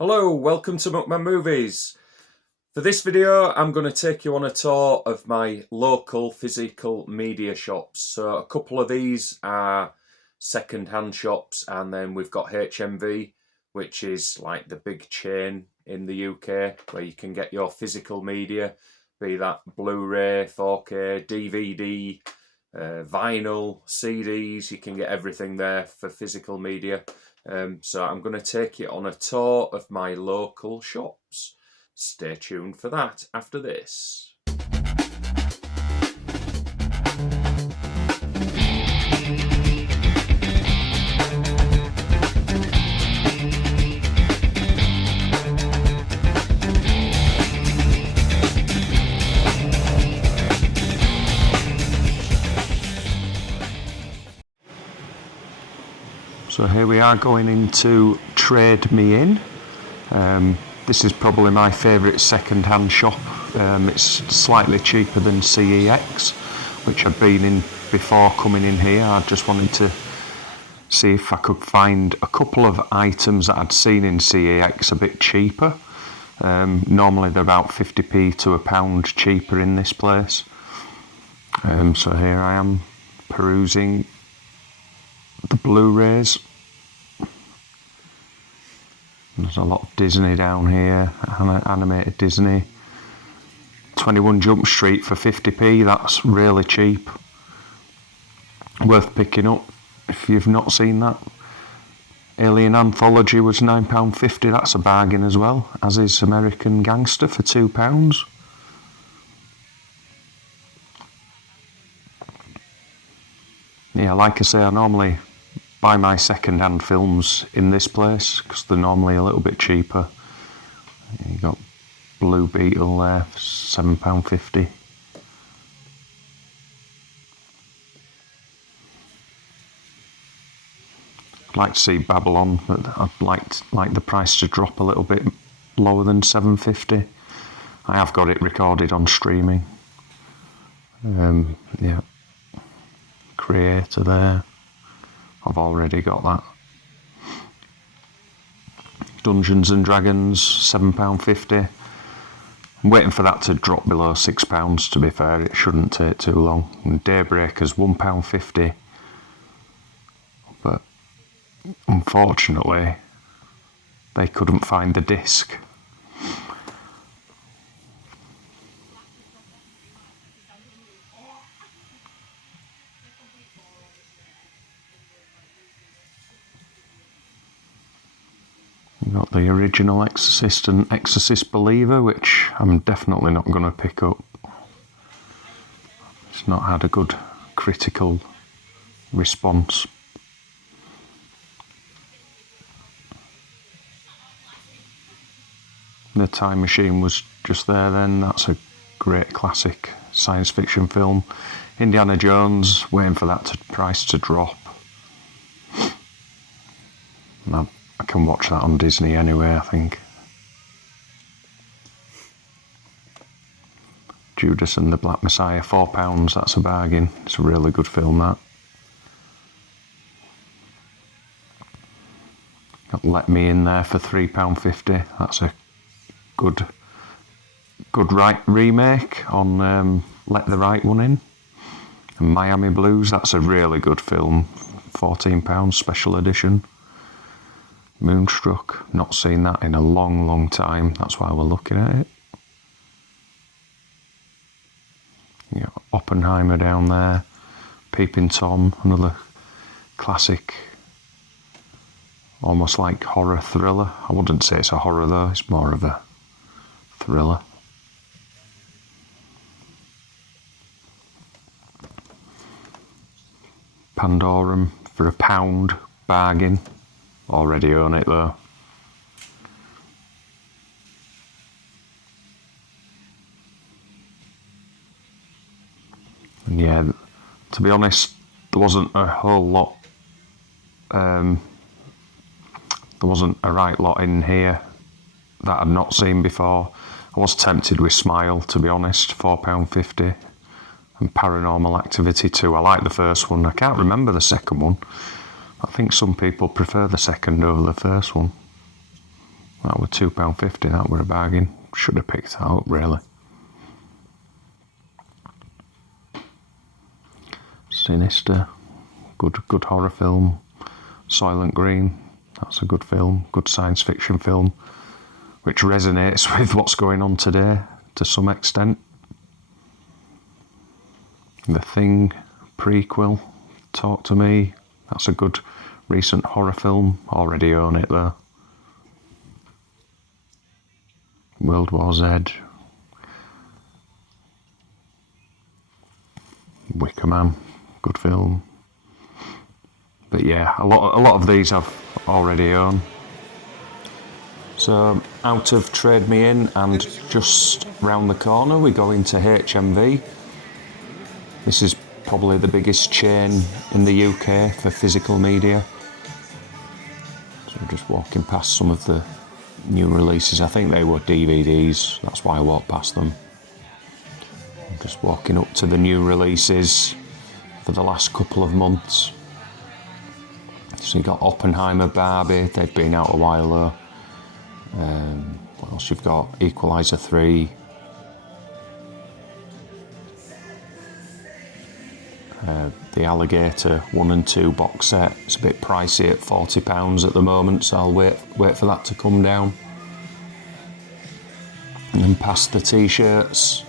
Hello, welcome to Mukman Movies. For this video, I'm going to take you on a tour of my local physical media shops. So a couple of these are second-hand shops, and then we've got HMV, which is like the big chain in the UK where you can get your physical media, be that Blu-ray, 4K, DVD, vinyl, CDs. You can get everything there for physical media. So I'm going to take you on a tour of my local shops. Stay tuned for that after this. So here we are going into Trade Me In. This is probably my favourite second-hand shop. It's slightly cheaper than CEX, which I've been in before coming in here. I just wanted to see if I could find a couple of items that I'd seen in CEX a bit cheaper. Normally they're about 50p to a pound cheaper in this place. So here I am perusing the Blu-rays. There's a lot of Disney down here, animated Disney. 21 Jump Street for 50p, that's really cheap. Worth picking up if you've not seen that. Alien Anthology was £9.50, that's a bargain as well, as is American Gangster for £2. Yeah, like I say, I normally buy my second-hand films in this place because they're normally a little bit cheaper. You got Blue Beetle there, £7.50. I'd like to see Babylon, but I'd like the price to drop a little bit lower than £7.50. I have got it recorded on streaming. Yeah, Creator there. I've already got that. Dungeons and Dragons, £7.50. I'm waiting for that to drop below £6, to be fair, it shouldn't take too long. And Daybreakers, £1.50. But unfortunately, they couldn't find the disc. You've got the original Exorcist and Exorcist Believer, which I'm definitely not going to pick up. It's not had a good critical response. The Time Machine was just there then, that's a great classic science fiction film. Indiana Jones, waiting for that price to drop. I can watch that on Disney anyway, I think. Judas and the Black Messiah, £4, that's a bargain. It's a really good film, that. Got Let Me In there for £3.50. That's a good remake on Let the Right One In. And Miami Blues, that's a really good film. £14 special edition. Moonstruck, not seen that in a long time, that's why we're looking at it. Yeah, Oppenheimer down there, Peeping Tom, another classic, almost like horror thriller. I wouldn't say it's a horror though, it's more of a thriller. Pandorum for £1, bargain. Already own it though. And yeah, to be honest, there wasn't a whole lot, there wasn't a right lot in here that I'd not seen before. I was tempted with Smile, to be honest, £4.50. And Paranormal Activity 2, I like the first one, I can't remember the second one. I think some people prefer the second over the first one. That were £2.50, that were a bargain. Should have picked that up, really. Sinister, good horror film. Soylent Green, that's a good film, good science fiction film, which resonates with what's going on today to some extent. The Thing prequel, Talk to Me, that's a good recent horror film, already own it though. World War Z, Wicker Man, good film. But yeah, a lot of these I've already owned. So out of Trade Me In and just round the corner we go into HMV. This is probably the biggest chain in the UK for physical media. So I'm just walking past some of the new releases. I think they were DVDs, that's why I walked past them. I'm just walking up to the new releases for the last couple of months. So you've got Oppenheimer, Barbie, they've been out a while though. What else you've got? Equalizer 3. The Alligator 1 and 2 box set. It's a bit pricey at £40 at the moment, so I'll wait for that to come down. And then past the t-shirts.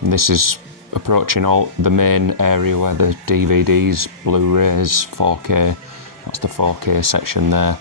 And this is approaching all the main area where the DVDs, Blu-rays, 4K. That's the 4K section there.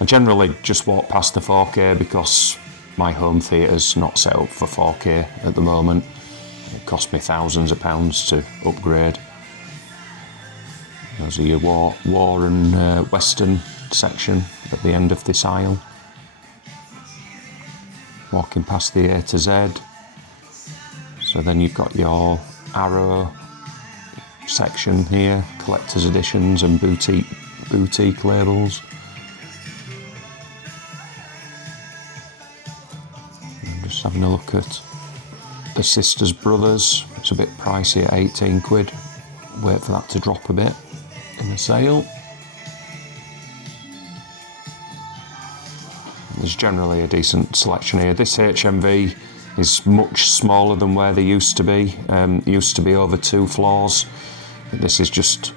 I generally just walk past the 4K because my home theatre's not set up for 4K at the moment. It cost me thousands of pounds to upgrade. Those are your war and Western section at the end of this aisle. Walking past the A to Z. So then you've got your Arrow section here, collector's editions and boutique labels. I'm just having a look at the Sisters Brothers. It's a bit pricey at 18 quid. Wait for that to drop a bit in the sale. There's generally a decent selection here. This HMV is much smaller than where they used to be. Used to be over 2 floors. But this is just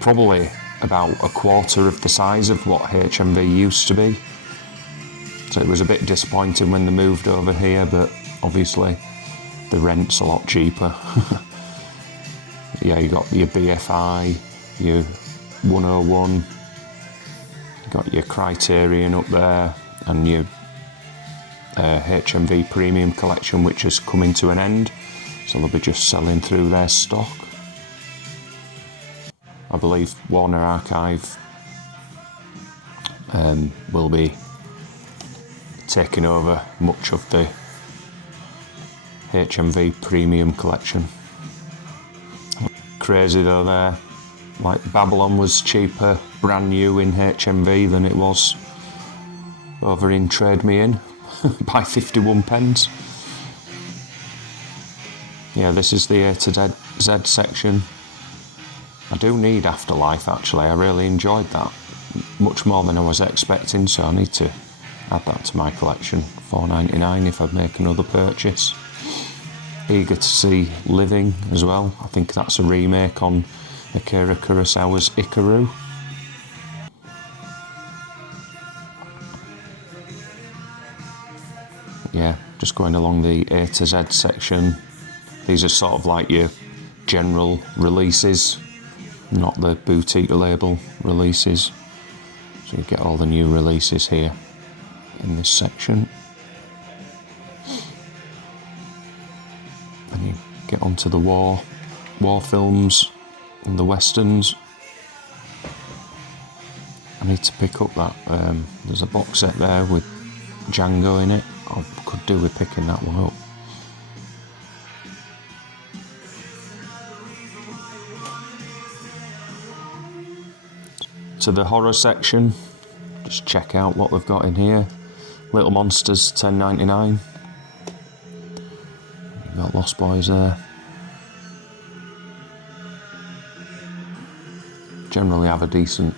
probably about a quarter of the size of what HMV used to be. So it was a bit disappointing when they moved over here, but obviously the rent's a lot cheaper. Yeah, you got your BFI, your 101, you got your Criterion up there, and your HMV Premium Collection, which is coming to an end, so they'll be just selling through their stock. I believe Warner Archive will be taking over much of the HMV Premium Collection. Crazy though there, like Babylon was cheaper brand new in HMV than it was over in Trade Me In by 51 pence. Yeah, this is the A to Z section. I do need Afterlife actually, I really enjoyed that, much more than I was expecting, so I need to add that to my collection. £4.99 if I make another purchase. Eager to see Living as well. I think that's a remake on Akira Kurosawa's Ikaru. Yeah, just going along the A to Z section. These are sort of like your general releases, not the boutique label releases. So you get all the new releases here in this section. And you get onto the war films and the westerns. I need to pick up that, there's a box set there with Django in it. I could do with picking that one up. To the horror section, just check out what we've got in here. Little Monsters, £10.99. You've got Lost Boys there. Generally have a decent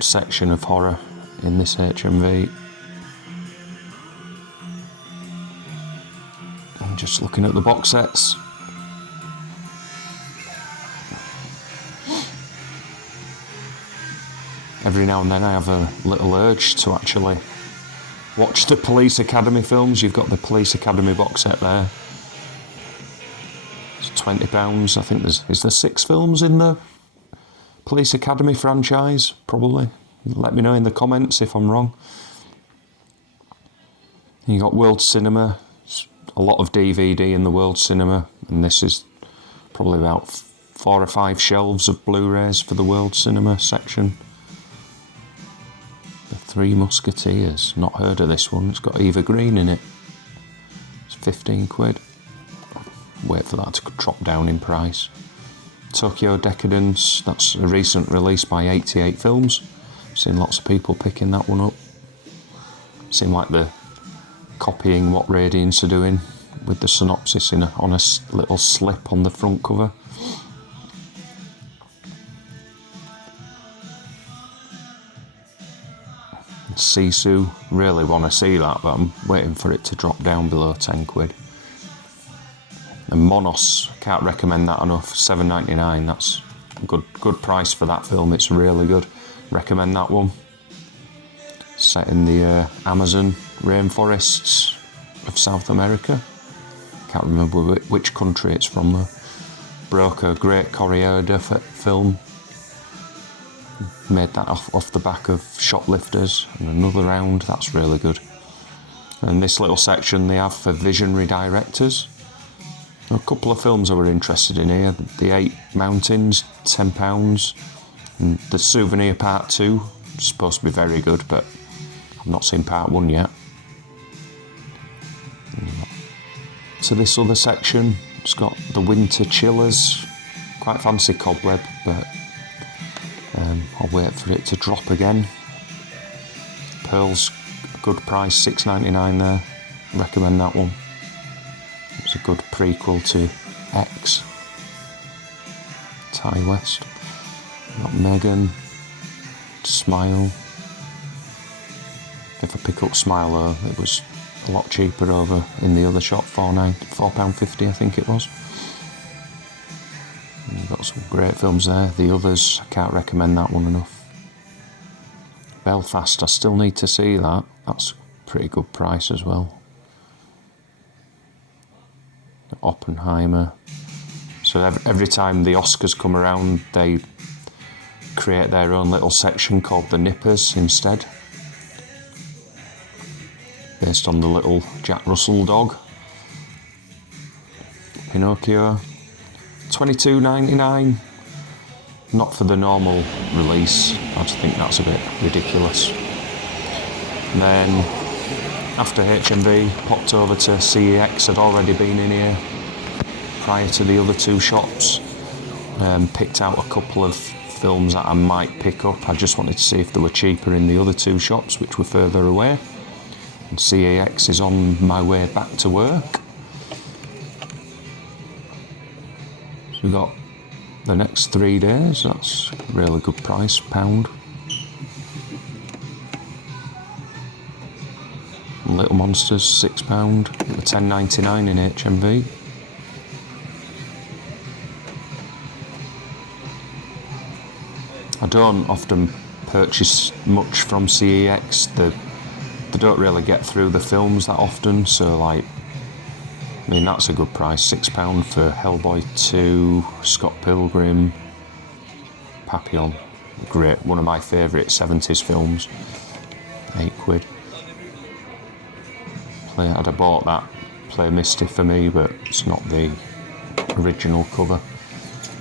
section of horror in this HMV. I'm just looking at the box sets. Every now and then I have a little urge to actually watch the Police Academy films. You've got the Police Academy box set there. It's £20. I think is there 6 films in the Police Academy franchise? Probably. Let me know in the comments if I'm wrong. You got World Cinema. A lot of DVD in the World Cinema, and this is probably about 4 or 5 shelves of Blu-rays for the World Cinema section. The Three Musketeers. Not heard of this one. It's got Eva Green in it. It's 15 quid. Wait for that to drop down in price. Tokyo Decadence. That's a recent release by 88 Films. Seen lots of people picking that one up. Seem like they're copying what Radiance are doing with the synopsis on a little slip on the front cover. Sisu, really want to see that, but I'm waiting for it to drop down below 10 quid. And Monos, can't recommend that enough, $7.99, that's a good price for that film, it's really good. Recommend that one. Set in the Amazon rainforests of South America. Can't remember which country it's from though. Broke a great Correada film. Made that off the back of Shoplifters and Another Round. That's really good. And this little section they have for visionary directors. A couple of films I were interested in here. The 8 Mountains, £10. And The Souvenir Part 2. It's supposed to be very good, but I've not seen Part 1 yet. So this other section, it's got The Winter Chillers. Quite fancy Cobweb, but I'll wait for it to drop again. Pearl's a good price, $6.99 there. Recommend that one. It's a good prequel to X. Ty West. Got Megan. Smile. If I pick up Smile though, it was a lot cheaper over in the other shop, £4.50 I think it was. And you've got some great films there. The Others, I can't recommend that one enough. Belfast, I still need to see that. That's a pretty good price as well. Oppenheimer. So every time the Oscars come around, they create their own little section called the Nippers instead. Based on the little Jack Russell dog. Pinocchio. $22.99. Not for the normal release. I just think that's a bit ridiculous. And then after HMV, popped over to CEX. I'd already been in here prior to the other 2 shops. Picked out a couple of films that I might pick up. I just wanted to see if they were cheaper in the other 2 shops, which were further away. And CEX is on my way back to work. So we got the next 3 days. That's a really good price, £1. And Little Monsters, £6. $10.99 in HMV. I don't often purchase much from CEX. They don't really get through the films that often, so like, I mean that's a good price, £6 for Hellboy 2, Scott Pilgrim, Papillon, great, one of my favourite 70s films, £8. I'd have bought that, Play Misty for me, but it's not the original cover.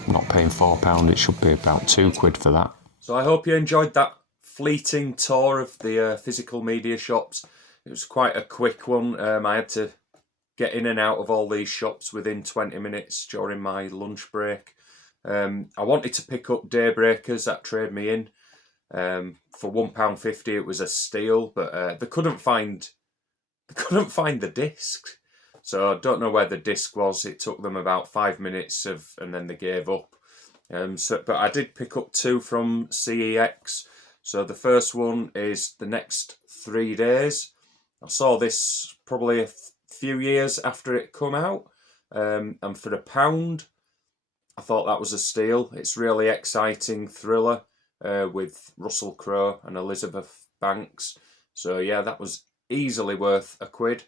I'm not paying £4, it should be about £2 for that. So I hope you enjoyed that fleeting tour of the physical media shops. It was quite a quick one. I had to get in and out of all these shops within 20 minutes during my lunch break. I wanted to pick up Daybreakers, that trade me in. For £1.50 it was a steal, but they couldn't find the disc. So I don't know where the disc was. It took them about 5 minutes and then they gave up. But I did pick up 2 from CEX. So the first one is The Next 3 Days. I saw this probably a few years after it come out, and for £1, I thought that was a steal. It's really exciting thriller with Russell Crowe and Elizabeth Banks. So yeah, that was easily worth £1.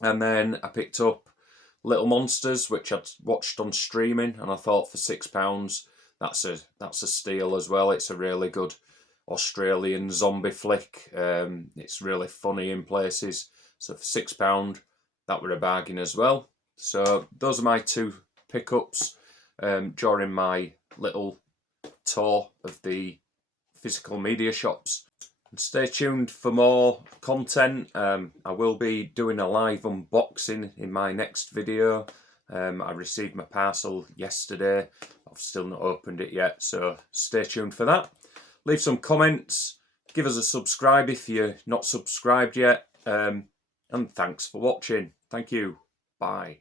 And then I picked up Little Monsters, which I'd watched on streaming, and I thought for £6 that's a steal as well. It's a really good Australian zombie flick. It's really funny in places. So for £6, that were a bargain as well. So those are my two pickups during my little tour of the physical media shops. And stay tuned for more content. I will be doing a live unboxing in my next video. I received my parcel yesterday. I've still not opened it yet, so stay tuned for that. Leave some comments. Give us a subscribe if you're not subscribed yet. And thanks for watching. Thank you. Bye.